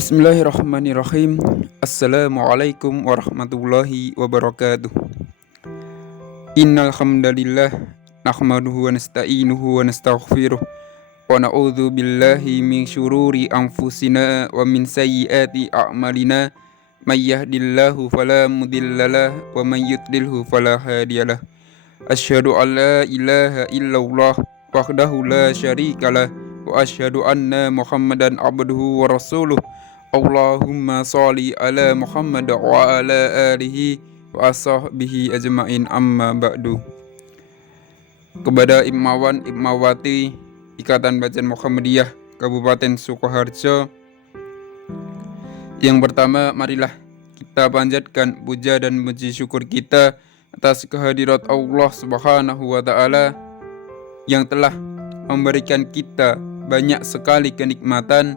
Bismillahirrahmanirrahim. Assalamualaikum warahmatullahi wabarakatuh. Innal hamdalillah nahmaduhu wa nasta'inuhu wa nastaghfiruh wa na'udzu billahi min syururi anfusina wa min sayyiati a'malina. May yahdihillahu fala mudhillalah wa may yudlilhu fala hadiyalah. Asyhadu an la ilaha illallah wahdahu la syarikalah wa asyhadu anna Muhammadan abduhu wa rasuluh. Allahumma sholli ala Muhammad wa ala alihi wa ashabihi ajmain, amma ba'du. Kepada Imawan Imawati Ikatan Bacaan Muhammadiyah Kabupaten Sukoharjo, yang pertama, marilah kita panjatkan puja dan puji syukur kita atas kehadirat Allah Subhanahu wa Ta'ala yang telah memberikan kita banyak sekali kenikmatan,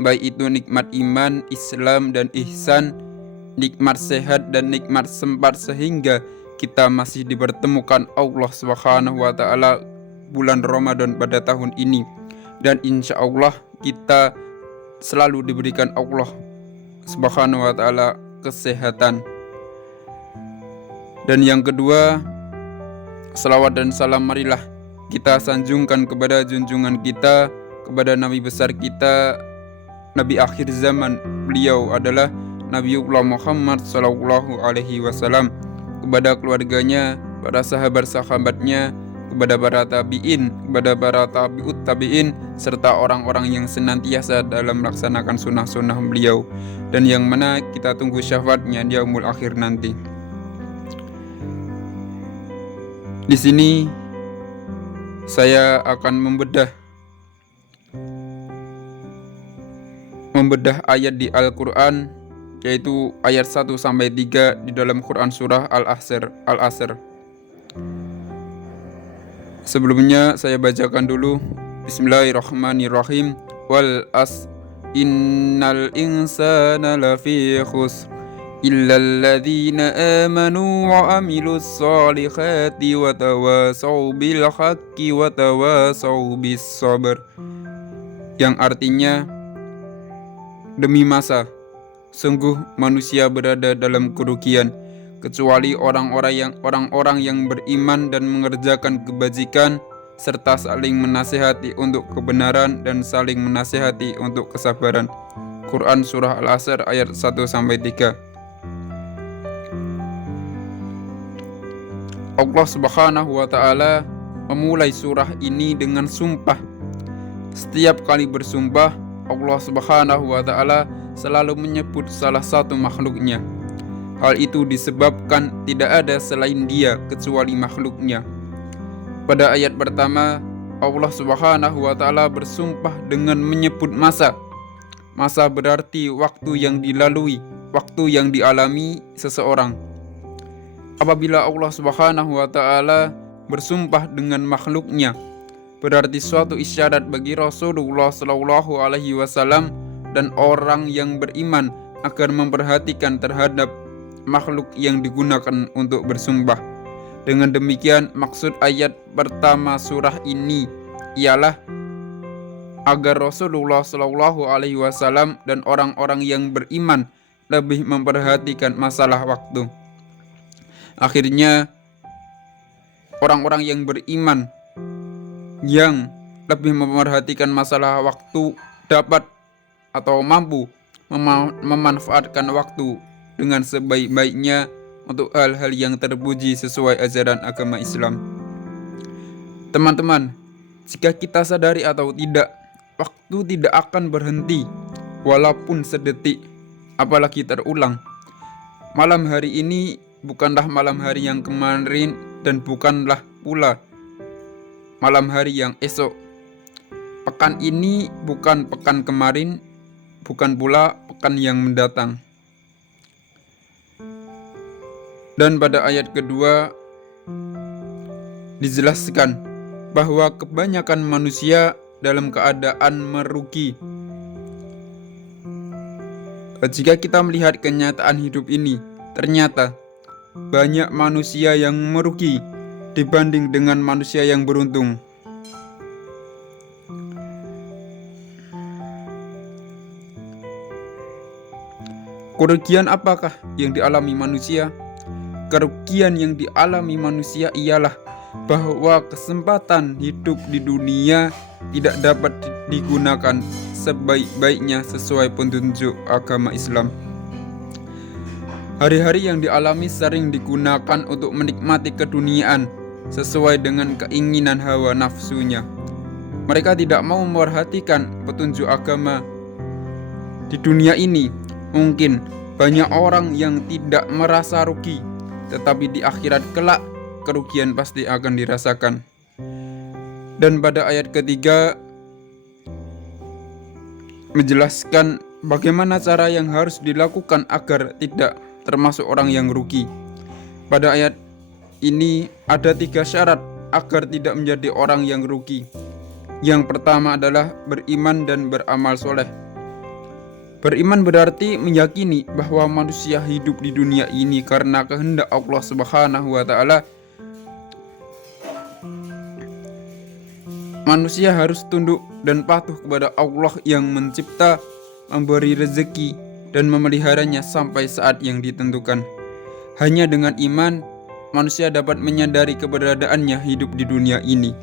baik itu nikmat iman, Islam, dan ihsan, nikmat sehat dan nikmat sempat, sehingga kita masih dipertemukan Allah Subhanahu wa Ta'ala bulan Ramadan pada tahun ini. Dan insya Allah kita selalu diberikan Allah Subhanahu wa Ta'ala kesehatan. Dan yang kedua, salawat dan salam marilah kita sanjungkan kepada junjungan kita, kepada Nabi besar kita, Nabi akhir zaman. Beliau adalah Nabiullah Muhammad sallallahu alaihi wasallam, kepada keluarganya, para sahabat-sahabatnya, kepada para tabi'in, kepada para tabi'ut tabi'in, serta orang-orang yang senantiasa dalam melaksanakan sunnah-sunnah beliau, dan yang mana kita tunggu syafaatnya di yaumul akhir nanti. Di sini saya akan membedah ayat di Al-Quran, yaitu ayat 1-3 di dalam Quran surah Al-Asr. Sebelumnya saya bacakan dulu. Bismillahirrahmanirrahim. Wal as innal insana lafi khusr illal ladzina amanu wa amilus solihati wa tawasaw bil haqqi wa tawasaw bis sabr. Yang artinya, demi masa, sungguh manusia berada dalam kerugian, kecuali orang-orang yang beriman dan mengerjakan kebajikan, serta saling menasihati untuk kebenaran dan saling menasihati untuk kesabaran. Quran surah Al-Asr ayat 1-3. Allah Subhanahu wa Ta'ala memulai surah ini dengan sumpah. Setiap kali bersumpah, Allah Subhanahu wa Ta'ala selalu menyebut salah satu makhluknya. Hal itu disebabkan tidak ada selain Dia kecuali makhluknya. Pada ayat pertama, Allah Subhanahu wa Ta'ala bersumpah dengan menyebut masa. Masa berarti waktu yang dilalui, waktu yang dialami seseorang. Apabila Allah Subhanahu wa Ta'ala bersumpah dengan makhluknya, berarti suatu isyarat bagi Rasulullah Shallallahu alaihi wasallam dan orang yang beriman agar memperhatikan terhadap makhluk yang digunakan untuk bersumpah. Dengan demikian, maksud ayat pertama surah ini ialah agar Rasulullah Shallallahu alaihi wasallam dan orang-orang yang beriman lebih memperhatikan masalah waktu. Akhirnya, orang-orang yang beriman yang lebih memperhatikan masalah waktu dapat atau mampu memanfaatkan waktu dengan sebaik-baiknya untuk hal-hal yang terpuji sesuai ajaran agama Islam. Teman-teman, jika kita sadari atau tidak, waktu tidak akan berhenti walaupun sedetik, apalagi terulang. Malam hari ini bukanlah malam hari yang kemarin, dan bukanlah pula malam hari yang esok. Pekan ini bukan pekan kemarin, bukan pula pekan yang mendatang. Dan pada ayat kedua dijelaskan bahwa kebanyakan manusia dalam keadaan merugi. Jika kita melihat kenyataan hidup ini, ternyata banyak manusia yang merugi dibanding dengan manusia yang beruntung. Kerugian apakah yang dialami manusia? Kerugian yang dialami manusia ialah bahwa kesempatan hidup di dunia tidak dapat digunakan sebaik-baiknya sesuai petunjuk agama Islam. Hari-hari yang dialami sering digunakan untuk menikmati keduniaan sesuai dengan keinginan hawa nafsunya. Mereka tidak mau memperhatikan petunjuk agama. Di dunia ini mungkin banyak orang yang tidak merasa rugi, tetapi di akhirat kelak kerugian pasti akan dirasakan. Dan pada ayat ketiga menjelaskan bagaimana cara yang harus dilakukan agar tidak termasuk orang yang rugi. Pada ayat ini ada 3 syarat agar tidak menjadi orang yang rugi. Yang pertama adalah beriman dan beramal soleh. Beriman berarti meyakini bahwa manusia hidup di dunia ini karena kehendak Allah Subhanahu wa Ta'ala. Manusia harus tunduk dan patuh kepada Allah yang mencipta, memberi rezeki, dan memeliharanya sampai saat yang ditentukan. Hanya dengan iman, manusia dapat menyadari keberadaannya hidup di dunia ini.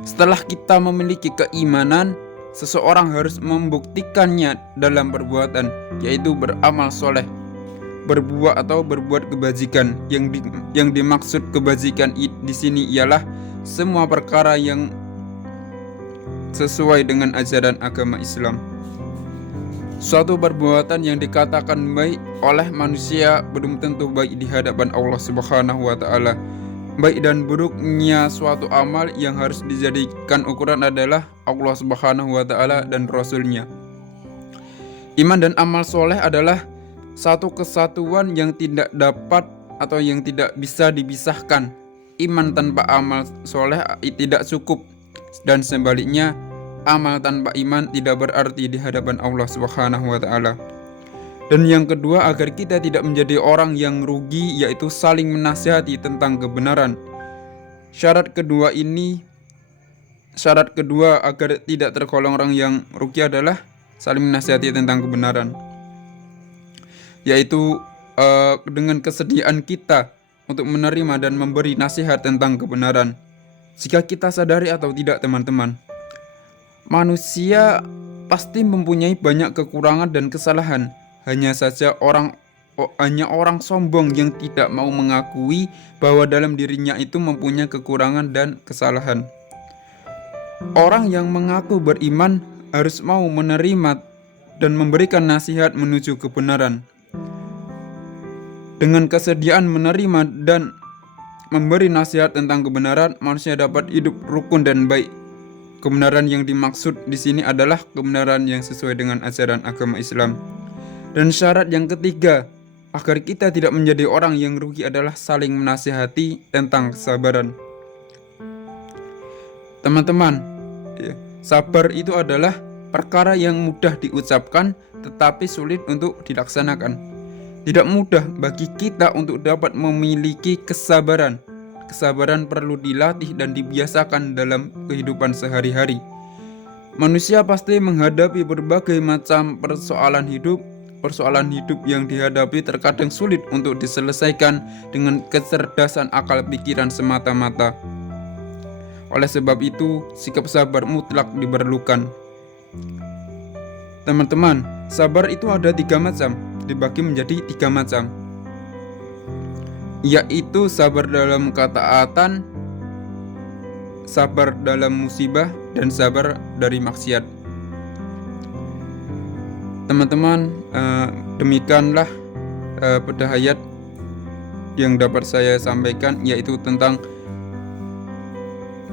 Setelah kita memiliki keimanan, seseorang harus membuktikannya dalam perbuatan, yaitu beramal soleh. Berbuat kebajikan. Yang dimaksud kebajikan di sini ialah semua perkara yang sesuai dengan ajaran agama Islam. Suatu perbuatan yang dikatakan baik oleh manusia belum tentu baik di hadapan Allah Subhanahu wa Ta'ala. Baik dan buruknya suatu amal yang harus dijadikan ukuran adalah Allah Subhanahu wa Ta'ala dan Rasul-Nya. Iman dan amal soleh adalah satu kesatuan yang tidak dapat atau yang tidak bisa dipisahkan. Iman tanpa amal soleh tidak cukup, dan sebaliknya amal tanpa iman tidak berarti di hadapan Allah Subhanahu wa Ta'ala. Dan yang kedua, agar kita tidak menjadi orang yang rugi, yaitu saling menasihati tentang kebenaran. Syarat kedua agar tidak tergolong orang yang rugi adalah saling menasihati tentang kebenaran, yaitu dengan kesediaan kita untuk menerima dan memberi nasihat tentang kebenaran. Jika kita sadari atau tidak, teman-teman, manusia pasti mempunyai banyak kekurangan dan kesalahan. Hanya saja orang sombong yang tidak mau mengakui bahwa dalam dirinya itu mempunyai kekurangan dan kesalahan. Orang yang mengaku beriman harus mau menerima dan memberikan nasihat menuju kebenaran. Dengan kesediaan menerima dan memberi nasihat tentang kebenaran, manusia dapat hidup rukun dan baik. Kebenaran yang dimaksud di sini adalah kebenaran yang sesuai dengan ajaran agama Islam. Dan syarat yang ketiga agar kita tidak menjadi orang yang rugi adalah saling menasihati tentang kesabaran. Teman-teman, sabar itu adalah perkara yang mudah diucapkan tetapi sulit untuk dilaksanakan. Tidak mudah bagi kita untuk dapat memiliki kesabaran. Kesabaran perlu dilatih dan dibiasakan dalam kehidupan sehari-hari. Manusia pasti menghadapi berbagai macam persoalan hidup yang dihadapi terkadang sulit untuk diselesaikan dengan kecerdasan akal pikiran semata-mata. Oleh sebab itu, sikap sabar mutlak diperlukan. Teman-teman, sabar itu ada 3 macam, dibagi menjadi 3 macam, yaitu sabar dalam ketaatan, sabar dalam musibah, dan sabar dari maksiat. Teman-teman, demikianlah pedahayat yang dapat saya sampaikan, yaitu tentang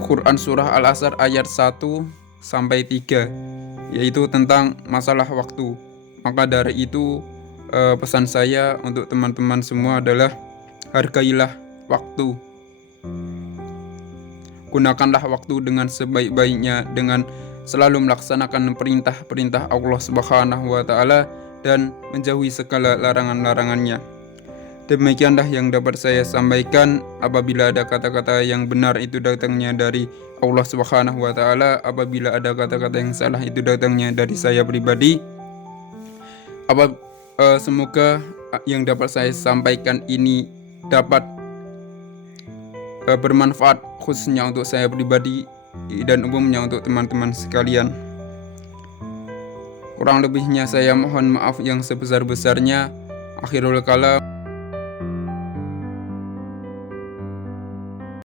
Quran Surah Al-Asr ayat 1-3, yaitu tentang masalah waktu. Maka dari itu pesan saya untuk teman-teman semua adalah hargailah waktu. Gunakanlah waktu dengan sebaik-baiknya dengan selalu melaksanakan perintah-perintah Allah Subhanahu wa Ta'ala dan menjauhi segala larangan-larangannya. Demikianlah yang dapat saya sampaikan. Apabila ada kata-kata yang benar itu datangnya dari Allah Subhanahu wa Ta'ala, apabila ada kata-kata yang salah itu datangnya dari saya pribadi. Semoga yang dapat saya sampaikan ini dapat bermanfaat khususnya untuk saya pribadi dan umumnya untuk teman-teman sekalian. Kurang lebihnya saya mohon maaf yang sebesar-besarnya. Akhirul kalam.